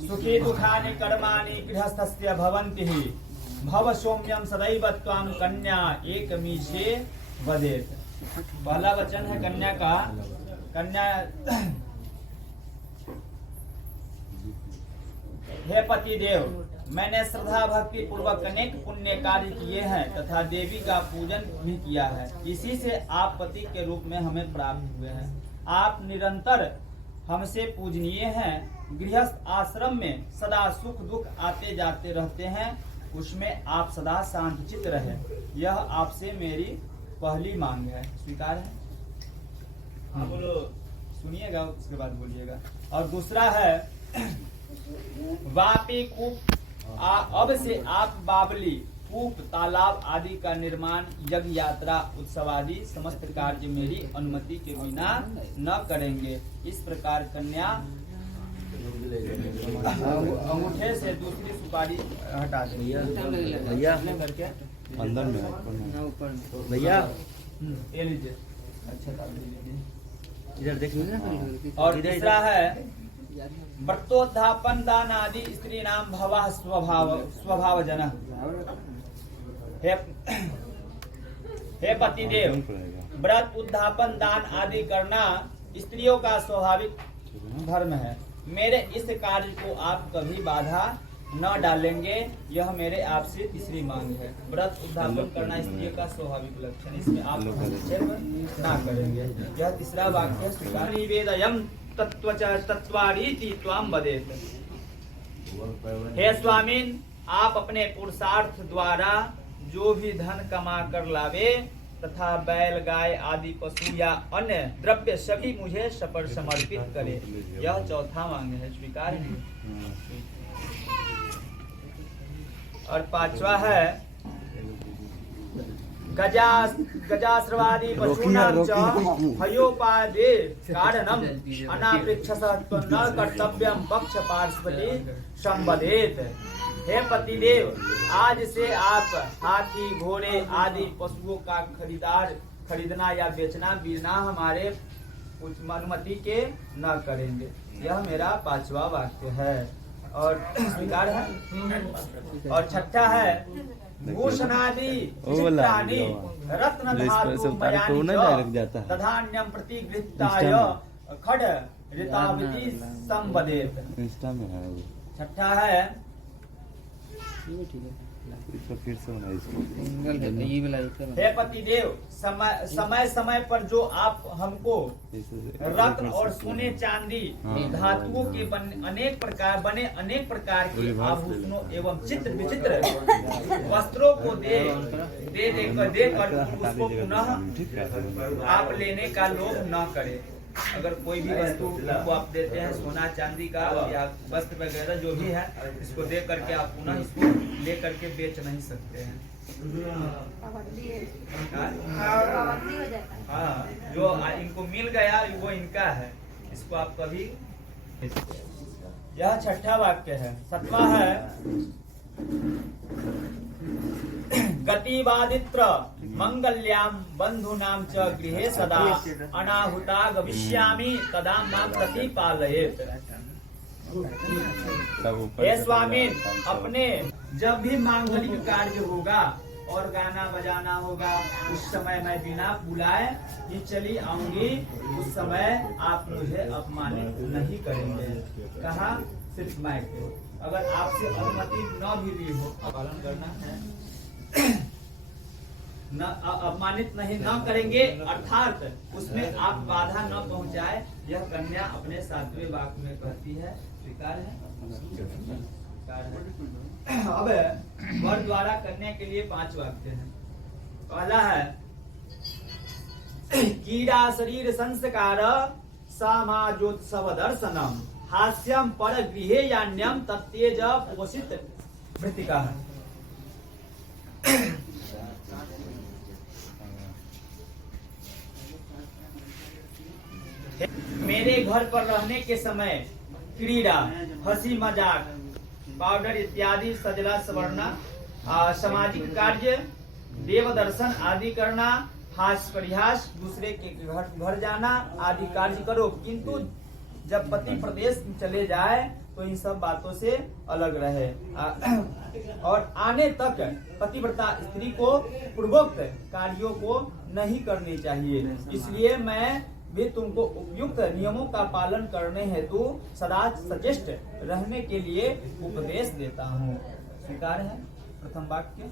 सुखी दुखानि कर्माणि गृहस्थस्य भवन्ति हि भव सौम्यम सदैव त्वां कन्या एकमीशे वदेत। पहला वचन है कन्या का। कन्या हे पति देव, मैंने श्रद्धा भक्ति पूर्वक अनेक पुण्य कार्य किए हैं तथा देवी का पूजन भी किया है। इसी से आप पति के रूप में हमें प्राप्त हुए हैं। आप निरंतर हमसे पूजनीय हैं। गृहस्थ आश्रम में सदा सुख दुख आते जाते रहते हैं, उसमें आप सदा शांतचित्त रहे। यह आपसे मेरी पहली मांग है, स्वीकार है? हाँ बोलो, सुनिएगा उसके बाद बोलिएगा। और दूसरा है वापी कूप, अब से आप बावली कूप तालाब आदि का निर्माण यज्ञ यात्रा उत्सव आदि समस्त कार्य मेरी अनुमति के बिना न करेंगे। इस प्रकार कन्या अंगूठे से दूसरी सुपारी हटा देंगे भैया करके अंदर में भैया ये लीजिए। अच्छा इधर देख लीजिए। और तीसरा है व्रतोद्धापन दान आदि स्त्री नाम भव स्वभाव जन। हे पति देव, व्रत उद्धापन दान आदि करना स्त्रियों का स्वाभाविक धर्म है। मेरे इस कार्य को आप कभी बाधा न डालेंगे, यह मेरे आपसे तीसरी मांग है। व्रत उद्धापन करना स्त्रियों का स्वाभाविक लक्षण, इसमें आप हस्तक्षेप न करेंगे। यह तीसरा वाक्य स्वीकार। निवेदयम् तत्त्वारीति त्वां वदेत। हे स्वामीन, आप अपने पुरुषार्थ द्वारा जो भी धन कमा कर लावे तथा बैल गाय आदि पशु या अन्य द्रव्य सभी मुझे समर्पित करे। यह चौथा मांग है, स्वीकार है? और पांचवा है गजाश्रवादि पशूनां च भयोपादे कारणम अनापृच्छसत्व न कर्तव्यम पक्ष पार्श्वती संवदेत। हे पतिदेव, आज से आप हाथी घोड़े आदि पशुओं का खरीदना या बेचना बिना हमारे अनुमति के न करेंगे। यह मेरा पांचवा वाक्य है और स्वीकार है। और छठा है भूषणादि चित्राणि रत्न धातु मयानि तथान्यं प्रतिगृह्य खड ऋतावती संवदेत। छठा है फिर से हे पति देव, समय समय पर जो आप हमको रत्न और सोने चांदी धातुओं के अनेक प्रकार के आभूषणों एवं चित्र विचित्र वस्त्रों को देकर उसको पुनः आप लेने का लोभ न करें। अगर कोई भी वस्तु को आप देते हैं, सोना चांदी का या वस्त्र वगैरह जो भी है, इसको दे करके आप पुनः इसको ले करके बेच नहीं सकते हैं। हाँ, जो इनको मिल गया वो इनका है, इसको आप कभी। यह छठा वाक्य है। सातवां है गतिवादित्र मंगल्याम बंधुनाम च गृहे सदा अनाहुता गविष्यामि तदा मां प्रतिपालयेत। हे स्वामी, अपने जब भी मांगलिक कार्य होगा और गाना बजाना होगा, उस समय मैं बिना बुलाए ही चली आऊंगी। उस समय आप मुझे अपमानित नहीं करेंगे। कहा सिर्फ मैं को, अगर आपसे अनुमति न भी ली हो, पालन करना है न, अपमानित नहीं न करेंगे, अर्थात उसमें आप बाधा न पहुंचाए। यह कन्या अपने 7वें वाक्य में कहती है, स्वीकार है? अब वर द्वारा करने के लिए 5 वाक्य हैं। पहला है कीड़ा शरीर संस्कार समाजोत्सव दर्शनम हास्यम पर गृहे यान्यम तत्तेज पोषित वृत्तिका। मेरे घर पर रहने के समय क्रीड़ा, हंसी मजाक, पाउडर इत्यादि सजला सवरना, सामाजिक कार्य, देव दर्शन आदि करना, हास्य परिहास, दूसरे के घर जाना आदि कार्य करो, किंतु जब पति प्रदेश चले जाए तो इन सब बातों से अलग रहे। और आने तक पतिव्रता स्त्री को पूर्वोक्त कार्यों को नहीं करनी चाहिए। इसलिए मैं भी तुमको उपयुक्त नियमों का पालन करने हेतु सदा सचेष्ट रहने के लिए उपदेश देता हूँ। स्वीकार है प्रथम वाक्य?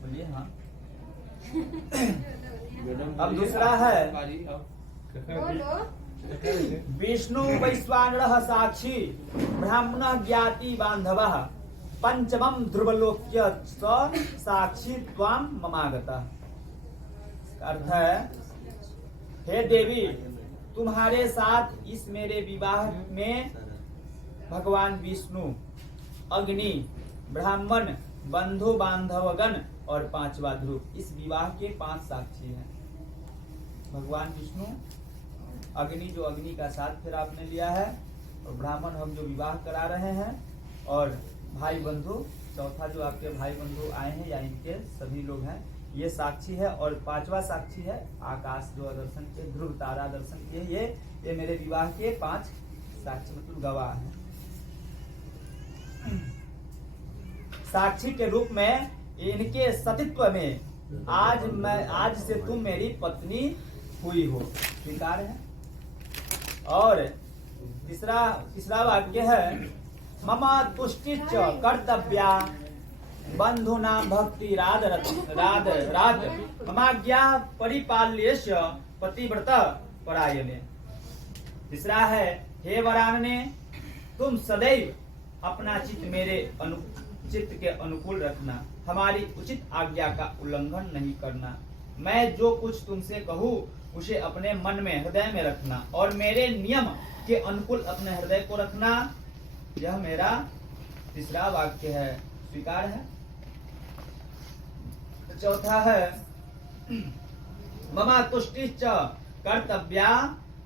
बोलिए हाँ। अब दूसरा है, विष्णु वैश्वानरः साक्षी ब्राह्मण ज्ञाति बांधवः पंचमम ध्रुवलोक्य साक्षी त्वाम ममागतः। अर्थ है, हे देवी, तुम्हारे साथ इस मेरे विवाह में भगवान विष्णु, अग्नि, ब्राह्मण, बंधु बांधवगण और पांचवा ध्रुव, इस विवाह के 5 साक्षी हैं। भगवान विष्णु, अग्नि जो अग्नि का साथ फिर आपने लिया है, और ब्राह्मण हम जो विवाह करा रहे हैं, और भाई बंधु, चौथा जो आपके भाई बंधु आए हैं या इनके सभी लोग हैं, ये साक्षी है। और 5वां साक्षी है आकाश जो दर्शन के, ध्रुव तारा दर्शन के, ये मेरे विवाह के 5 साक्षी मतलब गवाह हैं। साक्षी के रूप में इनके सतीत्व में आज से तुम मेरी पत्नी हुई हो। स्वीकार है। और तीसरा वाक्य है, मम तुष्टिच कर्तव्या बंधुना भक्ति राध ममाज्ञा परिपाल्येश पतिव्रत परायणे। तीसरा है, हे वरानने, तुम सदैव अपना चित्त मेरे चित्त के अनुकूल रखना, हमारी उचित आज्ञा का उल्लंघन नहीं करना। मैं जो कुछ तुमसे कहूँ उसे अपने मन में, हृदय में रखना, और मेरे नियम के अनुकूल अपने हृदय को रखना। यह मेरा तीसरा वाक्य है। स्वीकार है। चौथा है, ममा तुष्टिश्च कर्तव्या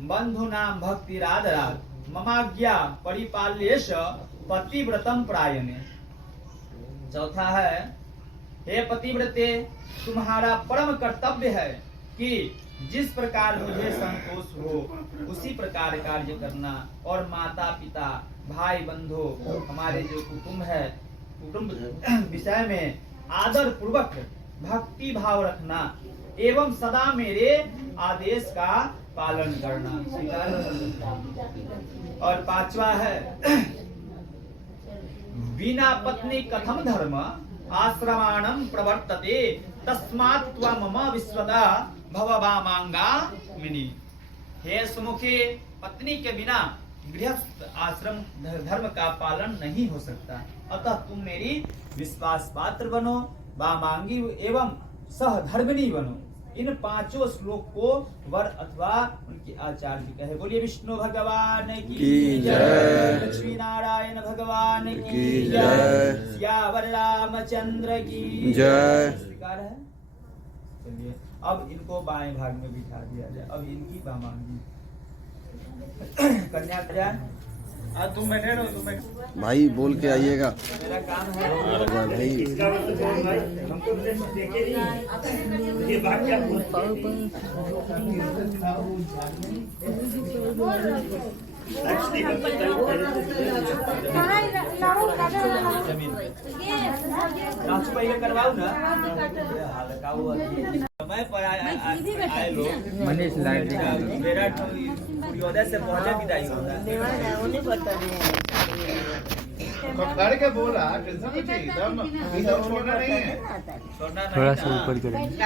बंधुनां भक्तिरादरात् ममाज्ञा परिपाल्येश पतिव्रतम परायणे। चौथा है, हे पतिव्रते, तुम्हारा परम कर्तव्य है कि जिस प्रकार मुझे संतोष हो उसी प्रकार कार्य करना, और माता पिता भाई बंधु हमारे जो कुटुंब विषय में आदर पूर्वक भक्ति भाव रखना, एवं सदा मेरे आदेश का पालन करना। और 5वां है, बिना पत्नी कथम धर्म आश्रमाणम प्रवर्तते तस्मात् त्वं मम विश्वदा भववामांगा मिनी। हे सुमुखे, पत्नी के बिना गृहस्थ आश्रम धर्म का पालन नहीं हो सकता, अतः तुम मेरी विश्वास पात्र बनो, वामांगी एवं सहधर्मिणी बनो। इन 5 श्लोक को वर अथवा उनकी आचार्य कहे। बोलिए विष्णु भगवान की जय, लक्ष्मी नारायण भगवान की जय, सियावर रामचंद्र की जय। स्वीकार है। चलिए अब इनको बाएं भाग में बिठा दिया जाए। अब इनकी वामांगी कन्यादान। तुम बैठे रहो, तुम बैठो भाई, बोल के आइएगा। मेरा काम है भाई। करवाऊ ना समय पर आए लोग। मनीष लाइट मेरा सूर्योदय से पहले विदाई होता है। करके बोला, इधर छोड़ना नहीं है, थोड़ा सा ऊपर करेंगे।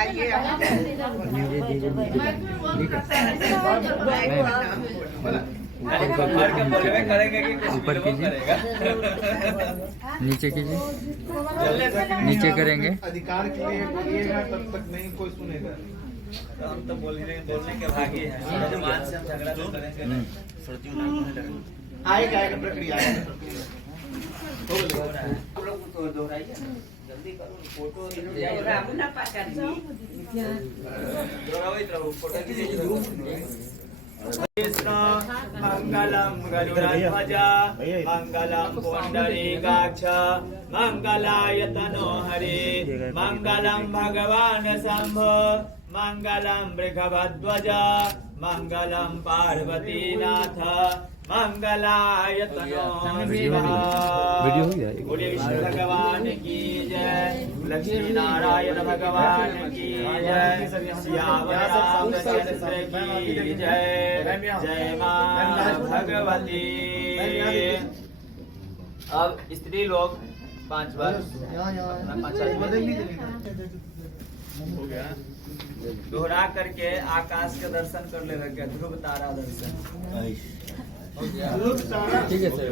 करेंगे कि कुछ ऊपर कीजिए, नीचे कीजिए, नीचे करेंगे। अधिकार के लिए बोलिएगा, तब तक नहीं कोई सुनेगा। तो हम तो बोलने के भागी हैं। जमान से हम झगड़ा तो करेंगे। आएगा प्रक्रिया दोहराइए, जल्दी करो। फोटो फोटो कृष्ण मंगलम गरुड़ध्वज मंगलम पुंडरीकाक्ष मंगलाय तनो हरे मंगलम भगवान शंभो मंगलम वृषभध्वज मंगलम पार्वतीनाथ मंगलाय तनो वीडियो हो गया ये? बोले विष्णु भगवान की जय, लक्ष्मी नारायण भगवान की जय, सियावर रामचंद्र की जय, जय मां भगवती। अब स्त्री लोग 5 बार दोहरा करके आकाश के दर्शन कर ले लगे, ध्रुव तारा दर्शन। ठीक है सर।